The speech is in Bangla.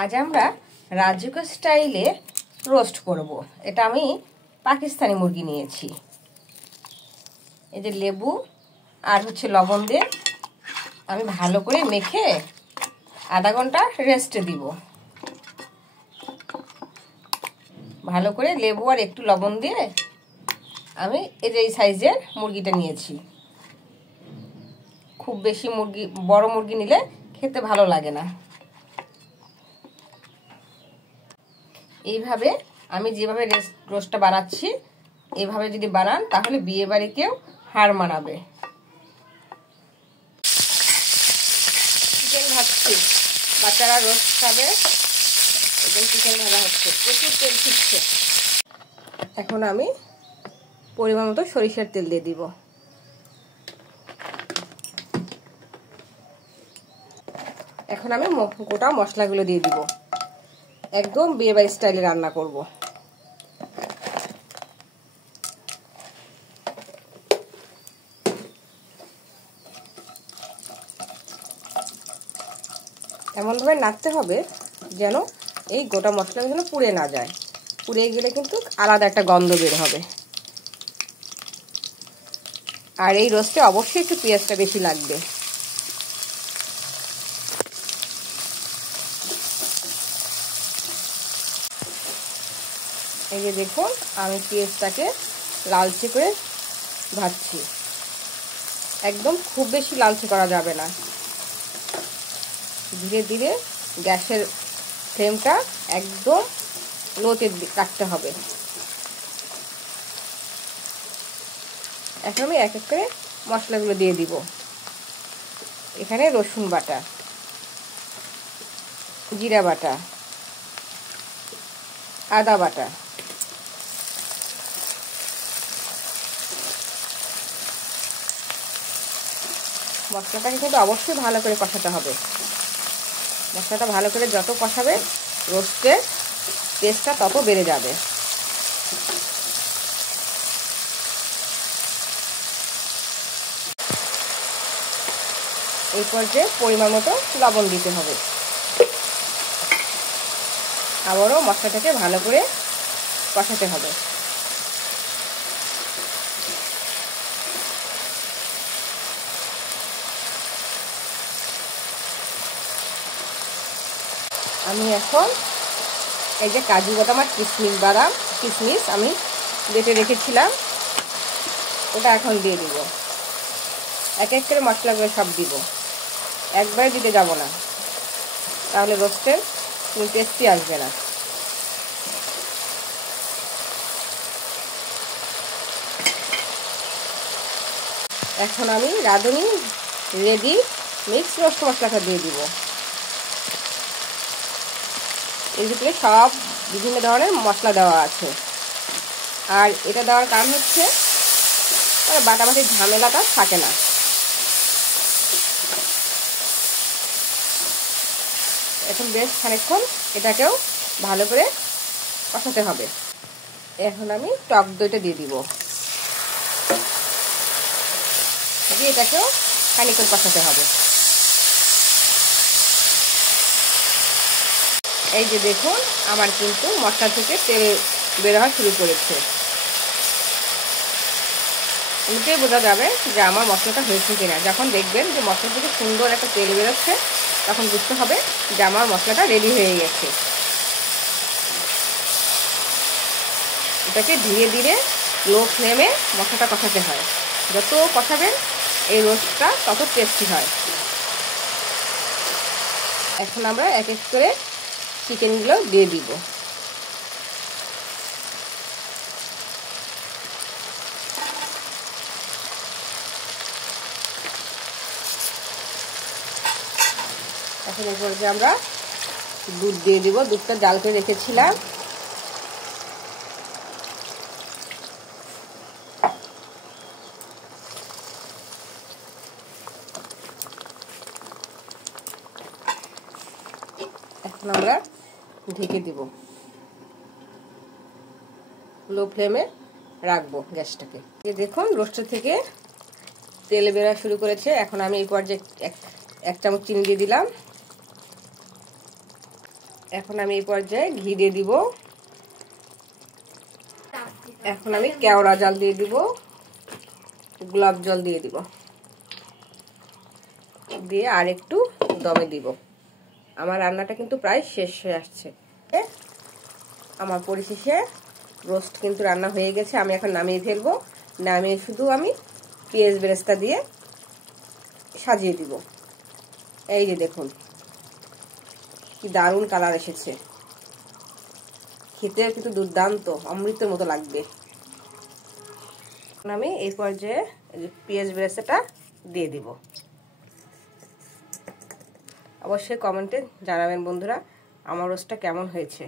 আজ আমরা রাজুকা স্টাইলে রোস্ট করব। এটা আমি পাকিস্তানি মুরগি নিয়েছি। এই যে লেবু আর হচ্ছে লবণ দিয়ে আমি ভালো করে মেখে আধা ঘন্টা রেস্টে দিব। ভালো করে লেবু আর একটু লবণ দিয়ে আমি এই সাইজের মুরগিটা নিয়েছি। খুব বেশি বড় মুরগি নিলে খেতে ভালো লাগে না। এইভাবে আমি যেভাবে রোস্টটা বানাচ্ছি এইভাবে যদি বানান তাহলে বিয়ে বাড়িকেও হার মানাবে। চিকেন ভাজছি, বাচ্চারা রোস্ট খাবে, এবং চিকেন ভাজা হচ্ছে, প্রচুর তেল ছিটছে। এখন আমি পরিমাণ মতো সরিষার তেল দিয়ে দিব। এখন আমি গোটা মশলাগুলো দিয়ে দিব। একদম বিয়েবাড়ি স্টাইলে রান্না করব। এমনভাবে নাড়তে হবে যেন এই গোটা মশলাগুলো যেন পুড়ে না যায়। পুড়ে গেলে কিন্তু আলাদা একটা গন্ধ বের হবে। আর এই রোস্টে অবশ্যই একটু পেঁয়াজটা বেশি লাগবে। এই যে দেখুন আমি পেঁয়াজটাকে লালচে করে ভাজছি। একদম খুব বেশি লালচে করা যাবে না। ধীরে ধীরে গ্যাসের ফ্লেমটা একদম লোতে রাখতে হবে। এখন আমি এক এক করে মশলাগুলো দিয়ে দিব। এখানে রসুন বাটা, জিরা বাটা, আদা বাটা, মশলাটাকে কিন্তু অবশ্যই ভালো করে কষাতে হবে। মশলাটা ভালো করে যত কষাবে রোস্টের টেস্টটা তত বেড়ে যাবে। এই পর্যায়ে পরিমাণ মতো লবণ দিতে হবে। আবারও মশলাটাকে ভালো করে কষাতে হবে। আমি এখন এই যে কাজু বাদাম আর কিশমিশ আমি বেটে রেখেছিলাম ওটা এখন দিয়ে দিব। এক এক করে মশলাগুলো সব দিব, একবারে দিতে যাব না, তাহলে রোস্টের কোনো টেস্টই আসবে না। এখন আমি রাঁধুনি রেডি মিক্স রোস্ট মশলাটা দিয়ে দিব। এর ভিতরে সব বিভিন্ন ধরনের মশলা দেওয়া আছে। আর এটা দেওয়ার কারণ হচ্ছে বাটাবাটির ঝামেলাটা থাকে না। এখন বেশ খানিকক্ষণ এটাকেও ভালো করে কষাতে হবে। এখন আমি টক দইটা দিয়ে দিব। এটাকেও খানিকক্ষণ কষাতে হবে। এই যে দেখুন আমার কিন্তু মশলা থেকে তেল বের হওয়া শুরু করেছে। এমনিতেই বোঝা যাবে যে আমার মশলাটা হয়েছে কিনা। যখন দেখবেন যে মশলা থেকে সুন্দর একটা তেল বেরোচ্ছে তখন বুঝতে হবে যে আমার মশলাটা রেডি হয়ে গেছে। এটাকে ধীরে ধীরে লো ফ্লেমে মশলাটা কষাতে হয়। যত কষাবেন এই রোস্টটা তত টেস্টি হয়। এখন আমরা এক এক করে চিকেনগুলো দিয়ে দিব। এখন এরপর যে আমরা দুধ দিয়ে দিব। দুধটা জাল করে রেখেছিলাম। এখন আমরা ঢেকে দিব। লো ফ্লেমে রাখবো গ্যাসটাকে। দেখুন রোস্টার থেকে তেল বেরোয়া শুরু করেছে। এখন আমি এই পর্যায়ে এক চামচ চিনি দিয়ে দিলাম। এখন আমি এই পর্যায়ে ঘি দিয়ে দিব। এখন আমি কেওড়া জল দিয়ে দিব, গোলাপ জল দিয়ে দিব, দিয়ে আর একটু দমে দিব। আমার রান্নাটা কিন্তু প্রায় শেষ হয়ে আসছে। আমার পরিশেষে রোস্ট কিন্তু রান্না হয়ে গেছে। আমি এখন নামিয়ে ফেলবো। নামিয়ে শুধু আমি পেঁয়াজ বেরেস্তা দিয়ে সাজিয়ে দিব। এই যে দেখুন কি দারুণ কালার এসেছে, খেতেও কিন্তু দুর্দান্ত, অমৃতের মতো লাগবে। আমি এই পর্যায়ে পেঁয়াজ বেরেস্তাটা দিয়ে দিব। অবশ্যই কমেন্টে জানাবেন বন্ধুরা আমার রোস্টটা কেমন হয়েছে।